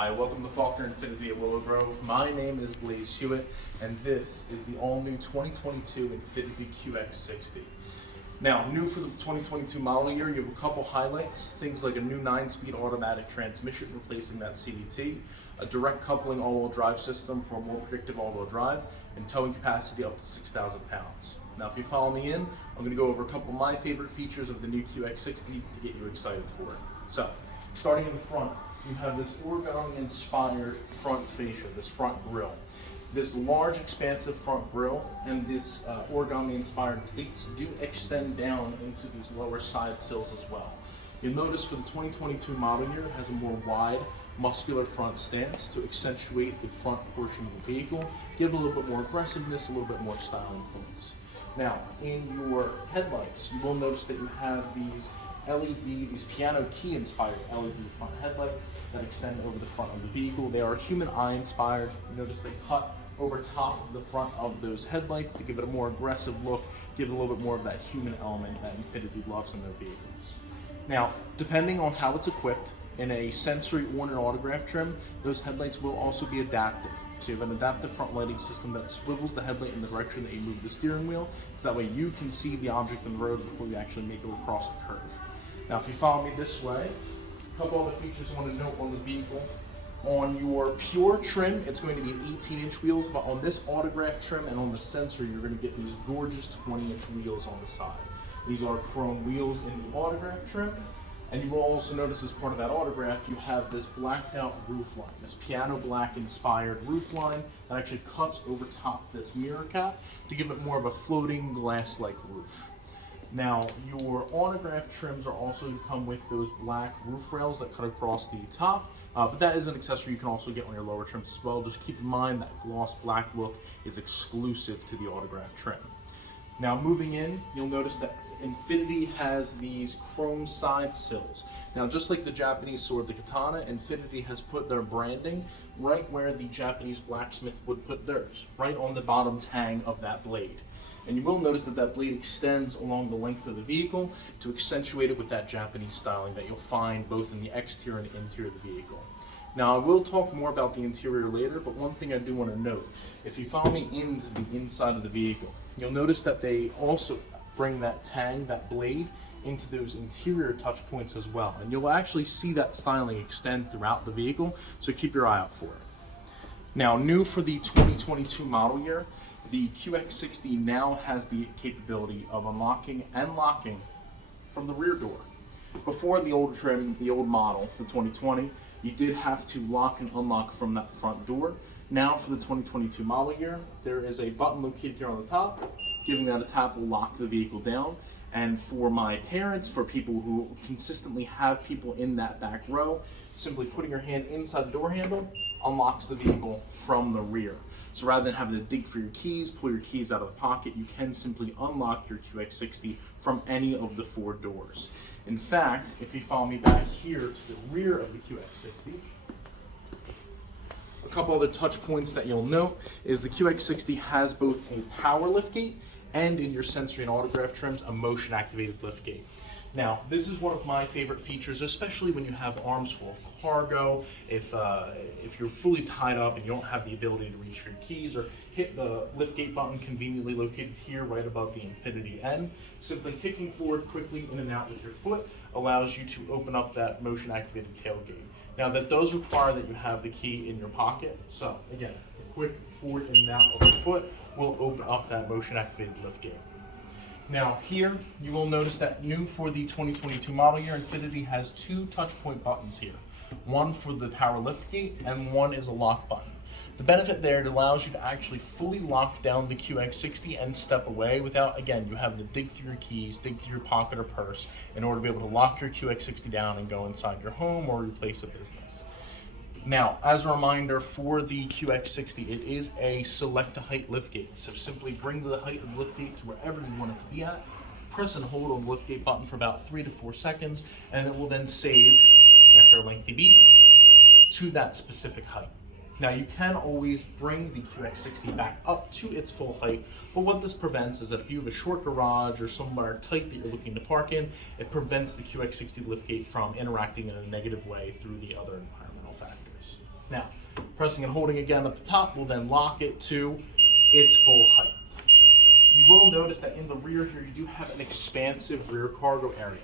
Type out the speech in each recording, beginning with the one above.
Hi, welcome to Faulkner Infinity at Willow Grove. My name is Blaze Hewitt, and this is the all-new 2022 INFINITI QX60. Now, new for the 2022 model year, you have a couple highlights, things like a new 9-speed automatic transmission replacing that CVT, a direct coupling all-wheel drive system for a more predictive all-wheel drive, and towing capacity up to 6,000 pounds. Now, if you follow me in, I'm going to go over a couple of my favorite features of the new QX60 to get you excited for it. So, starting in the front, you have this origami-inspired front fascia, this front grille. This large, expansive front grille and this origami-inspired pleats do extend down into these lower side sills as well. You'll notice for the 2022 model year, it has a more wide, muscular front stance to accentuate the front portion of the vehicle, give a little bit more aggressiveness, a little bit more styling points. Now, in your headlights, you will notice that you have these these piano key inspired LED front headlights that extend over the front of the vehicle. They are human eye inspired. You notice they cut over top of the front of those headlights to give it a more aggressive look, give it a little bit more of that human element that Infiniti loves in their vehicles. Now, depending on how it's equipped, in a sensory or an autograph trim, those headlights will also be adaptive. So you have an adaptive front lighting system that swivels the headlight in the direction that you move the steering wheel, so that way you can see the object in the road before you actually make it across the curve. Now, if you follow me this way, a couple other features I want to note on the vehicle. On your pure trim, it's going to be an 18-inch wheels, but on this autograph trim and on the sensor, you're going to get these gorgeous 20-inch wheels on the side. These are chrome wheels in the autograph trim, and you will also notice as part of that autograph, you have this blacked out roof line, this piano black inspired roof line that actually cuts over top this mirror cap to give it more of a floating glass-like roof. Now, your autograph trims are also come with those black roof rails that cut across the top, but that is an accessory you can also get on your lower trims as well. Just keep in mind that gloss black look is exclusive to the autograph trim. Now, moving in, you'll notice that Infiniti has these chrome side sills. Now, just like the Japanese sword, the katana, Infiniti has put their branding right where the Japanese blacksmith would put theirs, right on the bottom tang of that blade. And you will notice that that blade extends along the length of the vehicle to accentuate it with that Japanese styling that you'll find both in the exterior and interior of the vehicle. Now, I will talk more about the interior later, but one thing I do want to note, if you follow me into the inside of the vehicle, you'll notice that they also bring that tang, that blade, into those interior touch points as well. And you'll actually see that styling extend throughout the vehicle, so keep your eye out for it. Now, new for the 2022 model year, the QX60 now has the capability of unlocking and locking from the rear door. Before the old trim, the old model, the 2020, you did have to lock and unlock from that front door. Now for the 2022 model year, there is a button located here on the top. Giving that a tap will lock the vehicle down. And for my parents, for people who consistently have people in that back row, simply putting your hand inside the door handle unlocks the vehicle from the rear. So rather than having to dig for your keys, pull your keys out of the pocket, you can simply unlock your QX60 from any of the 4 doors. In fact, if you follow me back here to the rear of the QX60, a couple other touch points that you'll note is the QX60 has both a power liftgate and in your sensory and autograph trims, a motion activated liftgate. Now, this is one of my favorite features, especially when you have arms full of cargo, if you're fully tied up and you don't have the ability to reach your keys or hit the liftgate button conveniently located here right above the Infiniti end. Simply kicking forward quickly in and out with your foot allows you to open up that motion activated tailgate. Now, that does require that you have the key in your pocket. So again, a quick forward in and out of your foot will open up that motion activated liftgate. Now here, you will notice that new for the 2022 model year, Infiniti has 2 touch point buttons here. One for the power liftgate and one is a lock button. The benefit there, it allows you to actually fully lock down the QX60 and step away without, again, you having to dig through your keys, dig through your pocket or purse in order to be able to lock your QX60 down and go inside your home or your place of business. Now, as a reminder for the QX60, it is a select a height liftgate. So simply bring the height of the liftgate to wherever you want it to be at, press and hold on the liftgate button for about 3 to 4 seconds, and it will then save, after a lengthy beep, to that specific height. Now, you can always bring the QX60 back up to its full height, but what this prevents is that if you have a short garage or somewhere tight that you're looking to park in, it prevents the QX60 liftgate from interacting in a negative way through the other environmental factors. Pressing and holding again at the top will then lock it to its full height. You will notice that in the rear here, you do have an expansive rear cargo area.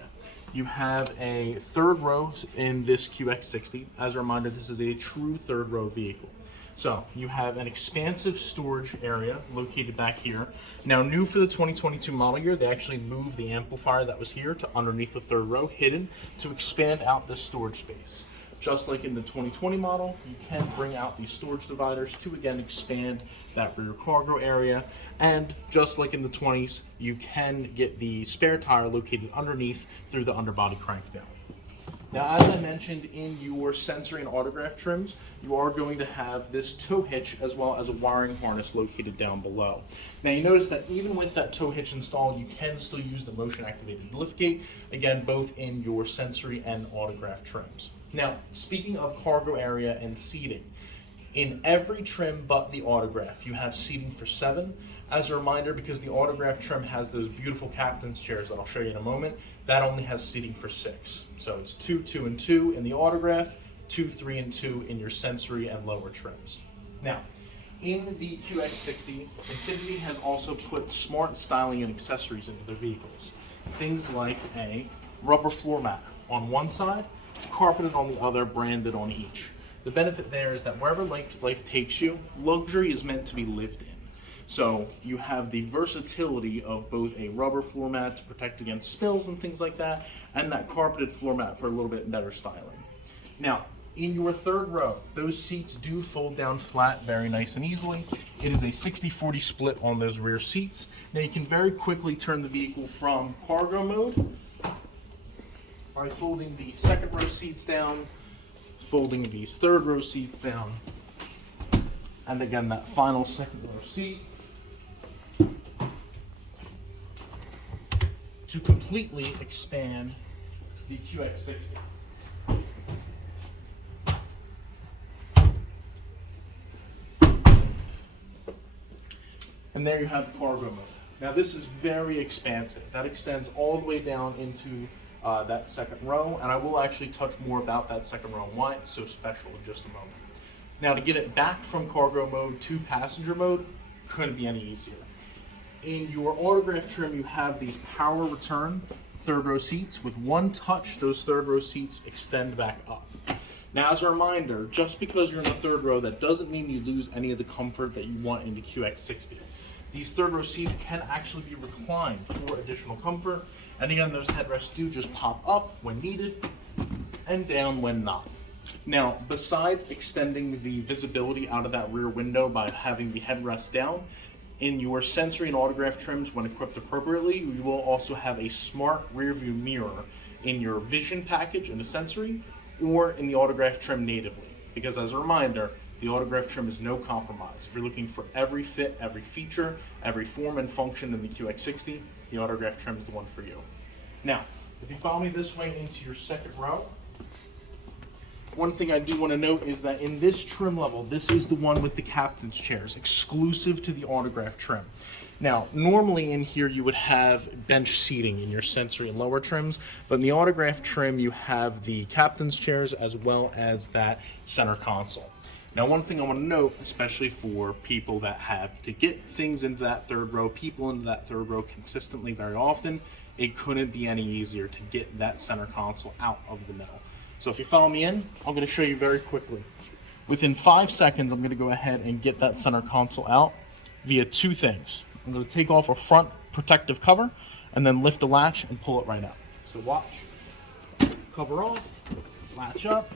You have a third row in this QX60. As a reminder, this is a true third row vehicle. So you have an expansive storage area located back here. Now, new for the 2022 model year, they actually moved the amplifier that was here to underneath the third row, hidden, to expand out this storage space. Just like in the 2020 model, you can bring out these storage dividers to again expand that rear cargo area. And just like in the 20s, you can get the spare tire located underneath through the underbody crank down. Now, as I mentioned, in your sensory and autograph trims, you are going to have this tow hitch as well as a wiring harness located down below. Now, you notice that even with that tow hitch installed, you can still use the motion-activated liftgate, again, both in your sensory and autograph trims. Now, speaking of cargo area and seating, in every trim but the autograph, you have seating for 7. As a reminder, because the autograph trim has those beautiful captain's chairs that I'll show you in a moment, that only has seating for 6. So it's 2, 2, and 2 in the autograph, 2, 3, and 2 in your sensory and lower trims. Now, in the QX60, Infiniti has also put smart styling and accessories into their vehicles. Things like a rubber floor mat on one side, carpeted on the other, branded on each. The benefit there is that wherever life takes you, luxury is meant to be lived in. So you have the versatility of both a rubber floor mat to protect against spills and things like that, and that carpeted floor mat for a little bit better styling. Now, in your third row, those seats do fold down flat very nice and easily. It is a 60-40 split on those rear seats. Now you can very quickly turn the vehicle from cargo mode by folding the second row seats down, folding these third row seats down, and again that final second row seat, to completely expand the QX60. And there you have cargo mode. Now this is very expansive. That extends all the way down into that second row, and I will actually touch more about that second row and why it's so special in just a moment. Now, to get it back from cargo mode to passenger mode, couldn't be any easier. In your autograph trim, you have these power return third row seats. With one touch, those third row seats extend back up. Now, as a reminder, just because you're in the third row, that doesn't mean you lose any of the comfort that you want in the QX60. These third row seats can actually be reclined for additional comfort. And again, those headrests do just pop up when needed and down when not. Now, besides extending the visibility out of that rear window by having the headrest down, in your sensory and autograph trims, when equipped appropriately, you will also have a smart rear view mirror in your vision package in the sensory or in the autograph trim natively. Because as a reminder, the autograph trim is no compromise. If you're looking for every fit, every feature, every form and function in the QX60, the autograph trim is the one for you. Now, if you follow me this way into your second row, one thing I do want to note is that in this trim level, this is the one with the captain's chairs, exclusive to the autograph trim. Now, normally in here you would have bench seating in your sensory and lower trims, but in the autograph trim you have the captain's chairs as well as that center console. Now, one thing I want to note, especially for people that have to get things into that third row, people into that third row consistently very often, it couldn't be any easier to get that center console out of the middle. So if you follow me in, I'm going to show you very quickly. Within 5 seconds, I'm going to go ahead and get that center console out via two things. I'm going to take off a front protective cover and then lift the latch and pull it right out. So watch. Cover off, latch up,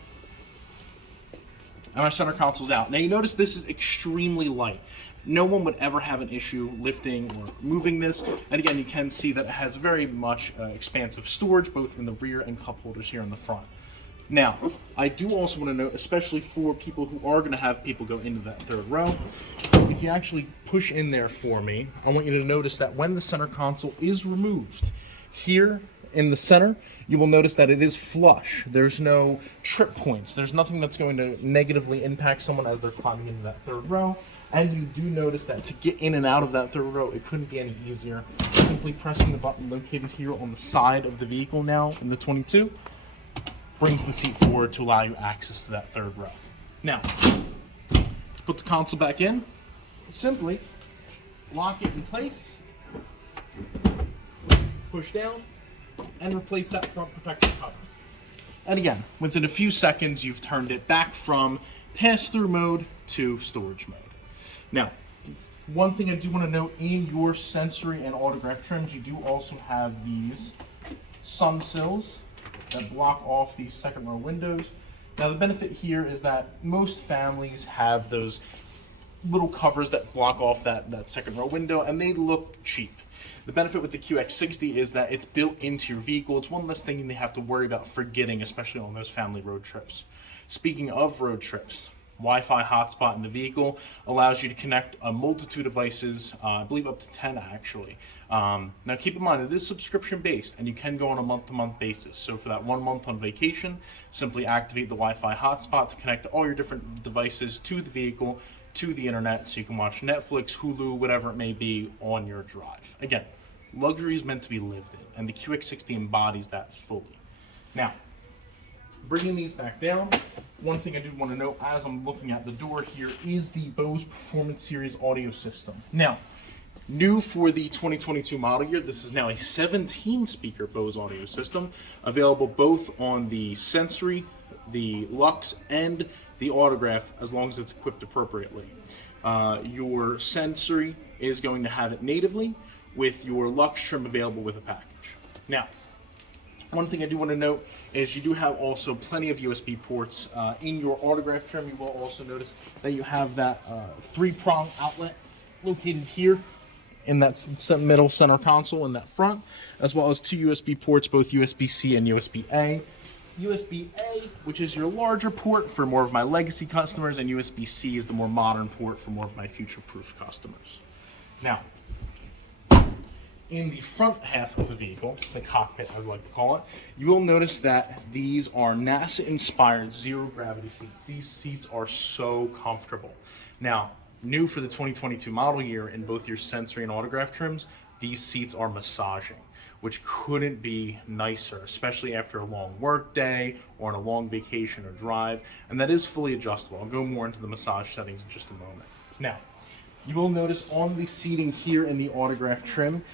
and our center console's out. Now you notice this is extremely light. No one would ever have an issue lifting or moving this. And again, you can see that it has very much expansive storage, both in the rear and cup holders here in the front. Now, I do also want to note, especially for people who are going to have people go into that third row, if you actually push in there for me, I want you to notice that when the center console is removed, here in the center, you will notice that it is flush. There's no trip points. There's nothing that's going to negatively impact someone as they're climbing into that third row. And you do notice that to get in and out of that third row, it couldn't be any easier. Simply pressing the button located here on the side of the vehicle now in the 22 brings the seat forward to allow you access to that third row. Now, put the console back in, simply lock it in place, push down, and replace that front protective cover. And again, within a few seconds, you've turned it back from pass-through mode to storage mode. Now, one thing I do want to note, in your sensory and autograph trims, you do also have these sun sills that block off these second row windows. Now, the benefit here is that most families have those little covers that block off that second row window, and they look cheap. The benefit with the QX60 is that it's built into your vehicle. It's one less thing they have to worry about forgetting, especially on those family road trips. Speaking of road trips, Wi-Fi hotspot in the vehicle allows you to connect a multitude of devices, I believe up to 10 actually. Now keep in mind, it is subscription based and you can go on a month-to-month basis. So for that 1 month on vacation, simply activate the Wi-Fi hotspot to connect all your different devices to the vehicle, to the internet, so you can watch Netflix, Hulu, whatever it may be on your drive. Again, luxury is meant to be lived in, and the QX60 embodies that fully. Now, bringing these back down, one thing I do want to note as I'm looking at the door here is the Bose Performance Series audio system. Now, new for the 2022 model year, this is now a 17-speaker Bose audio system, available both on the Sensory, the Luxe, and the Autograph, as long as it's equipped appropriately. Your Sensory is going to have it natively, with your Luxe trim available with a package. Now, one thing I do want to note is you do have also plenty of USB ports in your Autograph trim. You will also notice that you have that 3-prong outlet located here in that middle center console in that front, as well as 2 USB ports, both USB-C and USB-A. USB-A, which is your larger port for more of my legacy customers, and USB-C is the more modern port for more of my future-proof customers. Now, in the front half of the vehicle, the cockpit I like to call it, you will notice that these are NASA-inspired zero-gravity seats. These seats are so comfortable. Now, new for the 2022 model year in both your Sensory and Autograph trims, these seats are massaging, which couldn't be nicer, especially after a long work day or on a long vacation or drive, and that is fully adjustable. I'll go more into the massage settings in just a moment. Now, you will notice on the seating here in the Autograph trim,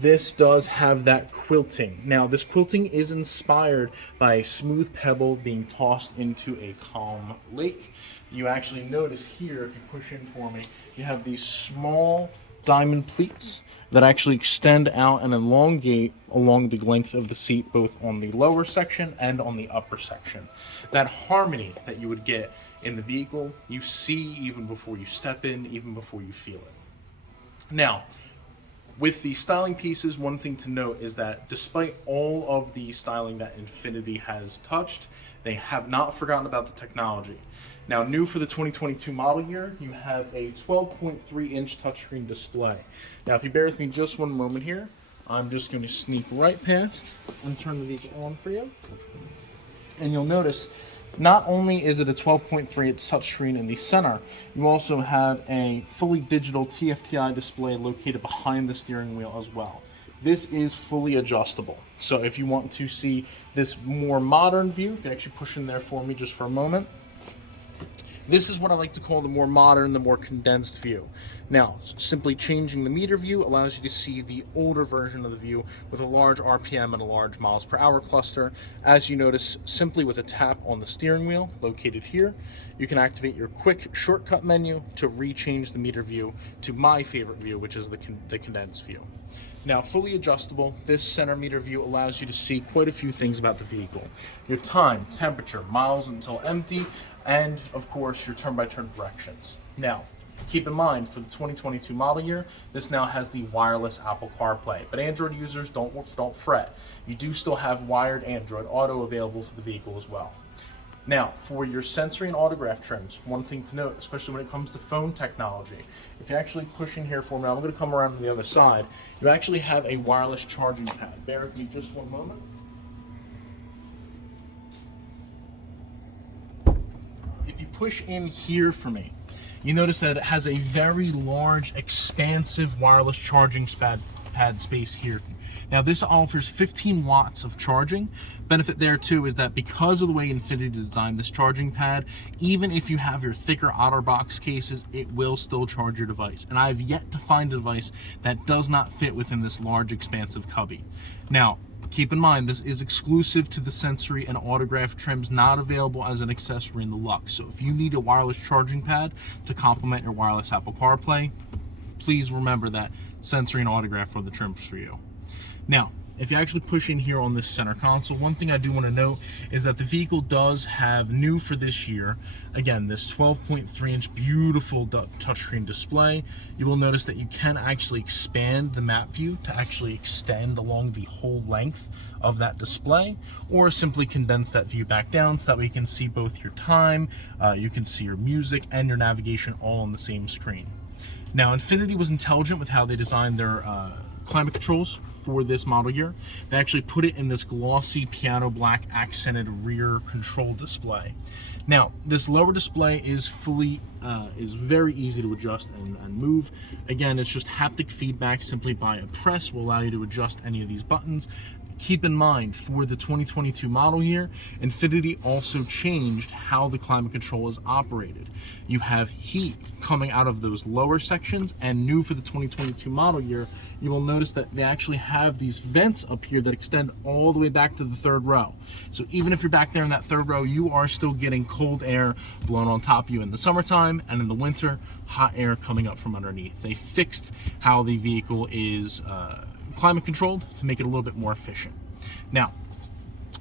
this does have that quilting. Now, this quilting is inspired by a smooth pebble being tossed into a calm lake. You actually notice here, if you push in for me, you have these small diamond pleats that actually extend out and elongate along the length of the seat, both on the lower section and on the upper section. That harmony that you would get in the vehicle, you see even before you step in, even before you feel it. Now, with the styling pieces, one thing to note is that despite all of the styling that Infiniti has touched, they have not forgotten about the technology. Now, new for the 2022 model year, you have a 12.3-inch touchscreen display. Now, if you bear with me just one moment here, I'm just going to sneak right past and turn the vehicle on for you. And you'll notice, not only is it a 12.3-inch touchscreen in the center, you also have a fully digital TFTI display located behind the steering wheel as well. This is fully adjustable. So if you want to see this more modern view, if you actually push in there for me just for a moment, this is what I like to call the more modern, the more condensed view. Now, simply changing the meter view allows you to see the older version of the view with a large RPM and a large miles per hour cluster. As you notice, simply with a tap on the steering wheel located here, you can activate your quick shortcut menu to rechange the meter view to my favorite view, which is the condensed view. Now, fully adjustable, this center meter view allows you to see quite a few things about the vehicle. Your time, temperature, miles until empty, and of course your turn-by-turn directions. Now, keep in mind, for the 2022 model year, this now has the wireless Apple CarPlay, but Android users don't fret. You do still have wired Android Auto available for the vehicle as well. Now, for your Sensory and Autograph trims, one thing to note, especially when it comes to phone technology, if you actually push in here for me, I'm going to come around to the other side, you actually have a wireless charging pad. Bear with me just one moment. If you push in here for me, you notice that it has a very large, expansive wireless charging pad pad space here. Now this offers 15 watts of charging. Benefit there too is that because of the way Infiniti designed this charging pad, even if you have your thicker OtterBox cases, it will still charge your device. And I have yet to find a device that does not fit within this large expansive cubby. Now, keep in mind, this is exclusive to the Sensory and Autograph trims, not available as an accessory in the Lux. So if you need a wireless charging pad to complement your wireless Apple CarPlay, please remember that Sensory and Autograph are the trims for you. Now, if you actually push in here on this center console, one thing I do want to note is that the vehicle does have, new for this year, again, this 12.3-inch beautiful touchscreen display. You will notice that you can actually expand the map view to actually extend along the whole length of that display, or simply condense that view back down so that way you can see both your time, you can see your music, and your navigation all on the same screen. Now, Infiniti was intelligent with how they designed their climate controls for this model year. They actually put it in this glossy piano black accented rear control display. Now, this lower display is very easy to adjust and move. Again, it's just haptic feedback. Simply by a press will allow you to adjust any of these buttons. Keep in mind, for the 2022 model year, Infiniti also changed how the climate control is operated. You have heat coming out of those lower sections, and new for the 2022 model year, you will notice that they actually have these vents up here that extend all the way back to the third row. So even if you're back there in that third row, you are still getting cold air blown on top of you in the summertime, and in the winter, hot air coming up from underneath. They fixed how the vehicle is climate controlled to make it a little bit more efficient. Now,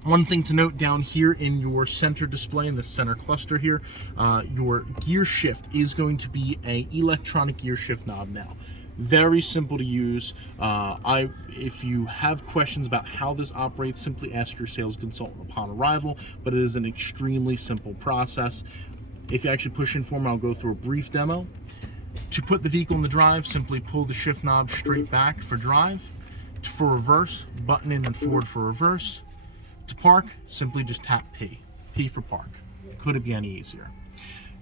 one thing to note down here in your center display, in the center cluster here, your gear shift is going to be an electronic gear shift knob now. Very simple to use. If you have questions about how this operates, simply ask your sales consultant upon arrival, but it is an extremely simple process. If you actually push in for me, I'll go through a brief demo. To put the vehicle in the drive, simply pull the shift knob straight back for drive. For reverse, button in and forward for reverse. To park, simply just tap P. P for park. Could it be any easier?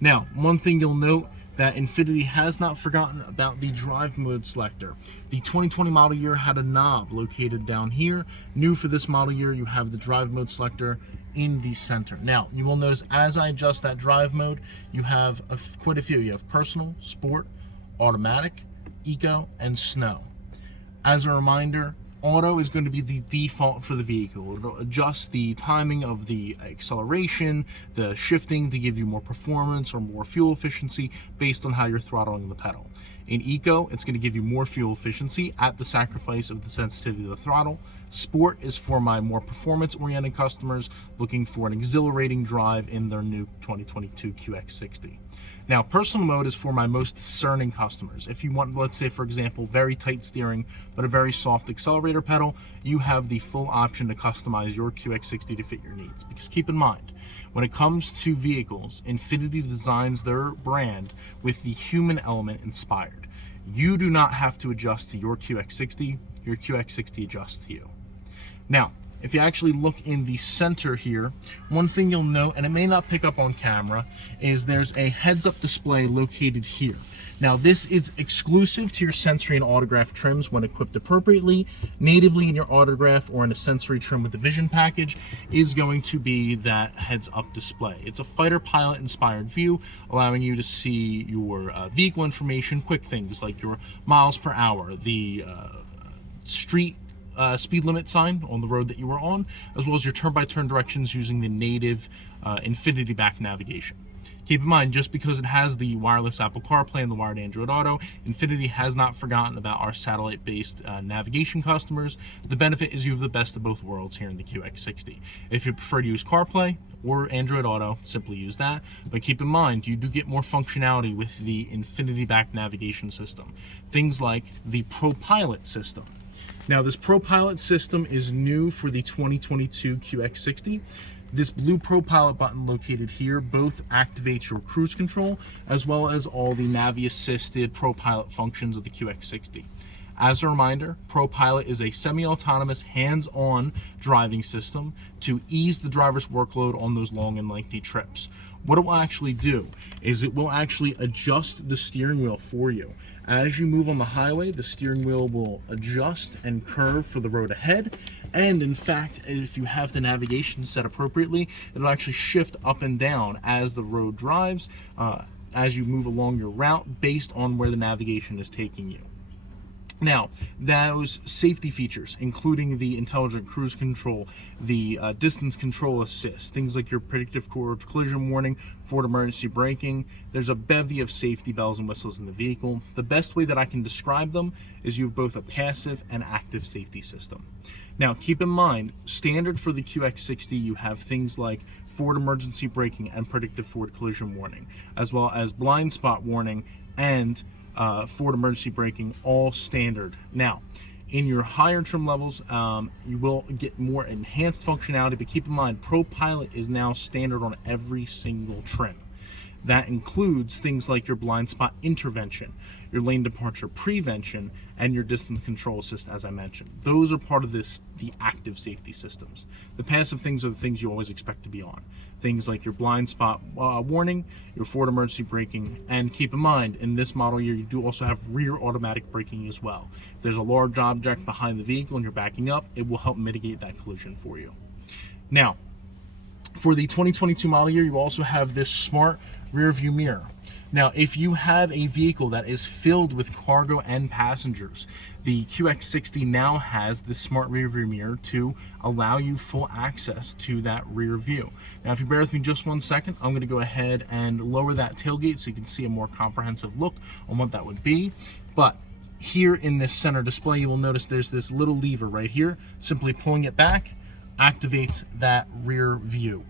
Now, one thing you'll note that Infiniti has not forgotten about the drive mode selector. The 2020 model year had a knob located down here. New for this model year, you have the drive mode selector in the center. Now, you will notice as I adjust that drive mode, you have quite a few. You have personal, sport, automatic, eco, and snow. As a reminder, auto is going to be the default for the vehicle. It'll adjust the timing of the acceleration, the shifting to give you more performance or more fuel efficiency based on how you're throttling the pedal. In eco, it's going to give you more fuel efficiency at the sacrifice of the sensitivity of the throttle. Sport is for my more performance-oriented customers looking for an exhilarating drive in their new 2022 QX60. Now, personal mode is for my most discerning customers. If you want, let's say, for example, very tight steering, but a very soft accelerator pedal, you have the full option to customize your QX60 to fit your needs. Because keep in mind, when it comes to vehicles, Infiniti designs their brand with the human element inspired. You do not have to adjust to your QX60, your QX60 adjusts to you. Now, if you actually look in the center here, one thing you'll note, and it may not pick up on camera, is there's a heads-up display located here. Now, this is exclusive to your Sensory and Autograph trims when equipped appropriately. Natively in your Autograph or in a Sensory trim with the Vision package is going to be that heads-up display. It's a fighter pilot-inspired view, allowing you to see your vehicle information, quick things like your miles per hour, the street speed limit sign on the road that you were on, as well as your turn-by-turn directions using the native Infiniti back navigation. Keep in mind, just because it has the wireless Apple CarPlay and the wired Android Auto, Infiniti has not forgotten about our satellite-based navigation customers. The benefit is you have the best of both worlds here in the QX60. If you prefer to use CarPlay or Android Auto, simply use that. But keep in mind, you do get more functionality with the Infiniti back navigation system. Things like the ProPilot system. Now, this ProPilot system is new for the 2022 QX60. This blue ProPilot button located here both activates your cruise control as well as all the Navi-assisted ProPilot functions of the QX60. As a reminder, ProPilot is a semi-autonomous, hands-on driving system to ease the driver's workload on those long and lengthy trips. what it will actually do is it will actually adjust the steering wheel for you. As you move on the highway, the steering wheel will adjust and curve for the road ahead. And in fact, if you have the navigation set appropriately, it'll actually shift up and down as the road drives, as you move along your route based on where the navigation is taking you. Now, those safety features, including the intelligent cruise control, the distance control assist, things like your predictive collision warning, forward emergency braking, there's a bevy of safety bells and whistles in the vehicle. The best way that I can describe them is you have both a passive and active safety system. Now, keep in mind, standard for the QX60, you have things like forward emergency braking and predictive forward collision warning, as well as blind spot warning and forward emergency braking, all standard. Now, in your higher trim levels, you will get more enhanced functionality, but keep in mind, Pro Pilot is now standard on every single trim. That includes things like your blind spot intervention, your lane departure prevention, and your distance control assist, as I mentioned. Those are part of the active safety systems. The passive things are the things you always expect to be on. Things like your blind spot warning, your forward emergency braking, and keep in mind, in this model year, you do also have rear automatic braking as well. If there's a large object behind the vehicle and you're backing up, it will help mitigate that collision for you. Now, for the 2022 model year, you also have this smart rear view mirror. Now, if you have a vehicle that is filled with cargo and passengers, the QX60 now has this smart rear view mirror to allow you full access to that rear view. Now, if you bear with me just 1 second, I'm going to go ahead and lower that tailgate so you can see a more comprehensive look on what that would be. But here in this center display, you will notice there's this little lever right here. Simply pulling it back activates that rear view.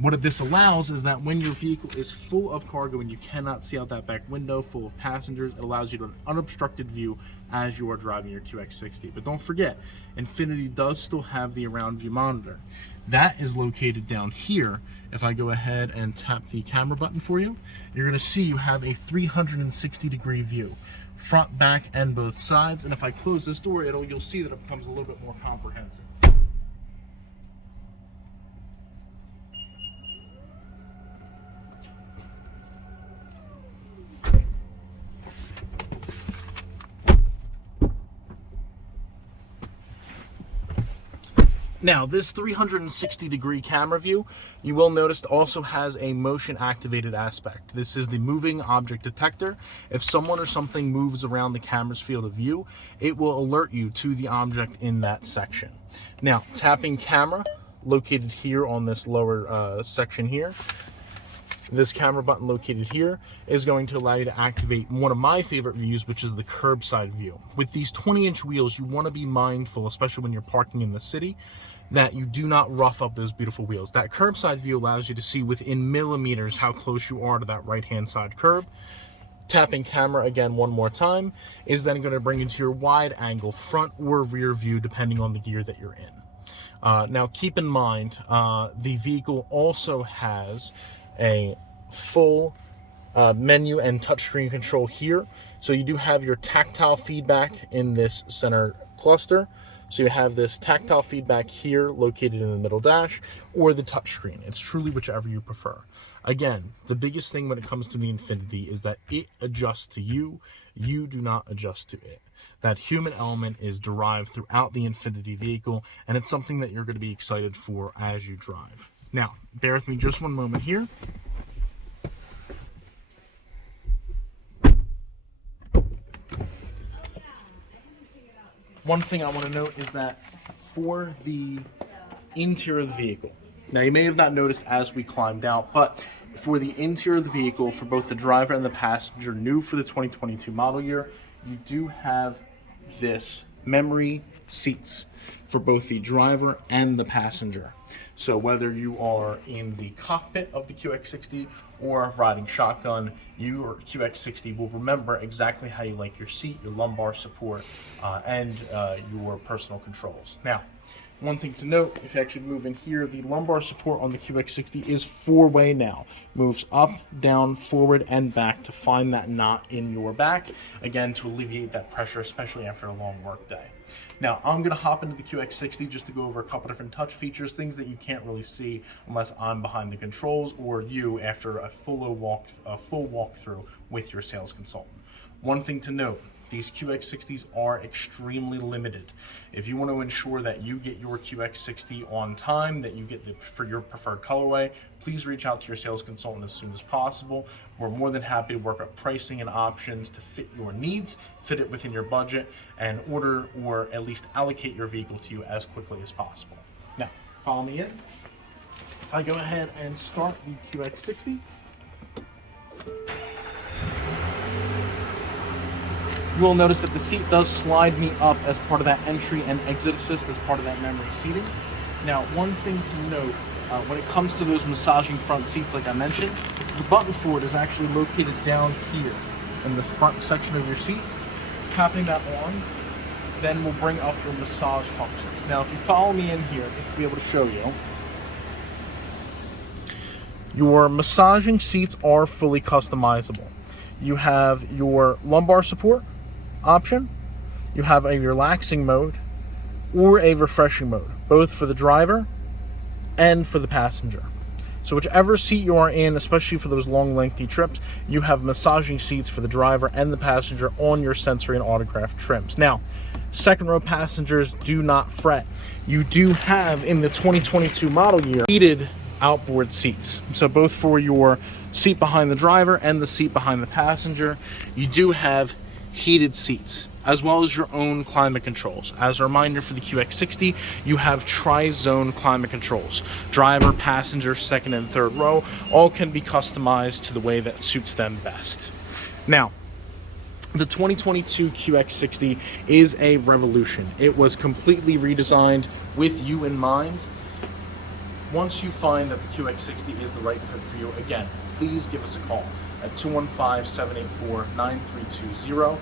What this allows is that when your vehicle is full of cargo and you cannot see out that back window, full of passengers, it allows you to an unobstructed view as you are driving your QX60. But don't forget, Infiniti does still have the around view monitor. That is located down here. If I go ahead and tap the camera button for you, you're going to see you have a 360-degree view, front, back, and both sides. And if I close this door, you'll see that it becomes a little bit more comprehensive. Now, this 360-degree camera view, you will notice, also has a motion-activated aspect. This is the moving object detector. If someone or something moves around the camera's field of view, it will alert you to the object in that section. Now, tapping camera, located here on this lower section here, this camera button located here is going to allow you to activate one of my favorite views, which is the curbside view. With these 20-inch wheels, you want to be mindful, especially when you're parking in the city, that you do not rough up those beautiful wheels. That curbside view allows you to see within millimeters how close you are to that right-hand side curb. Tapping camera again one more time is then going to bring you to your wide angle front or rear view, depending on the gear that you're in. Now, keep in mind, the vehicle also has a full menu and touchscreen control here. So you do have your tactile feedback in this center cluster. So you have this tactile feedback here located in the middle dash, or the touchscreen. It's truly whichever you prefer. Again, the biggest thing when it comes to the Infiniti is that it adjusts to you. You do not adjust to it. That human element is derived throughout the Infiniti vehicle, and it's something that you're going to be excited for as you drive. Now, bear with me just one moment here. One thing I want to note is that for the interior of the vehicle, now you may have not noticed as we climbed out, but for the interior of the vehicle, for both the driver and the passenger, new for the 2022 model year, you do have this memory seats for both the driver and the passenger. So whether you are in the cockpit of the QX60 or riding shotgun, your QX60 will remember exactly how you like your seat, your lumbar support, and your personal controls. Now, one thing to note, if you actually move in here, the lumbar support on the QX60 is four-way now. Moves up, down, forward, and back to find that knot in your back, again, to alleviate that pressure, especially after a long work day. Now, I'm gonna hop into the QX60 just to go over a couple different touch features, things that you can't really see unless I'm behind the controls or you after a full walkthrough with your sales consultant. One thing to note, these QX60s are extremely limited. If you want to ensure that you get your QX60 on time, that you get for your preferred colorway, please reach out to your sales consultant as soon as possible. We're more than happy to work out pricing and options to fit your needs, fit it within your budget, and order or at least allocate your vehicle to you as quickly as possible. Now, follow me in. If I go ahead and start the QX60, you will notice that the seat does slide me up as part of that entry and exit assist, as part of that memory seating. Now, one thing to note, when it comes to those massaging front seats, like I mentioned, the button for it is actually located down here in the front section of your seat. Tapping that on then will bring up your massage functions. Now, if you follow me in here, just to be able to show you, your massaging seats are fully customizable. You have your lumbar support option, you have a relaxing mode or a refreshing mode, both for the driver and for the passenger. So whichever seat you are in, especially for those long lengthy trips, you have massaging seats for the driver and the passenger on your sensory and autograph trims. Now, second row passengers, do not fret. You do have in the 2022 model year heated outboard seats. So both for your seat behind the driver and the seat behind the passenger, you do have heated seats, as well as your own climate controls. As a reminder, for the QX60, you have tri-zone climate controls. Driver, passenger, second and third row, all can be customized to the way that suits them best. Now, the 2022 QX60 is a revolution. It was completely redesigned with you in mind. Once you find that the QX60 is the right fit for you, again, please give us a call at 215-784-9320.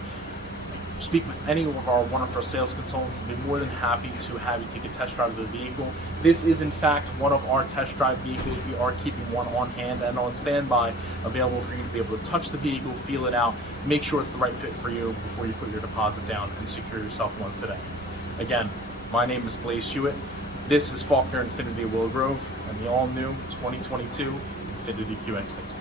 Speak with any of our wonderful sales consultants. We'll be more than happy to have you take a test drive of the vehicle. This is in fact one of our test drive vehicles. We are keeping one on hand and on standby, available for you to be able to touch the vehicle, feel it out, make sure it's the right fit for you before you put your deposit down and secure yourself one today. Again, my name is Blaze Hewitt. This is Faulkner INFINITI Willow Grove and the all-new 2022 INFINITI QX60.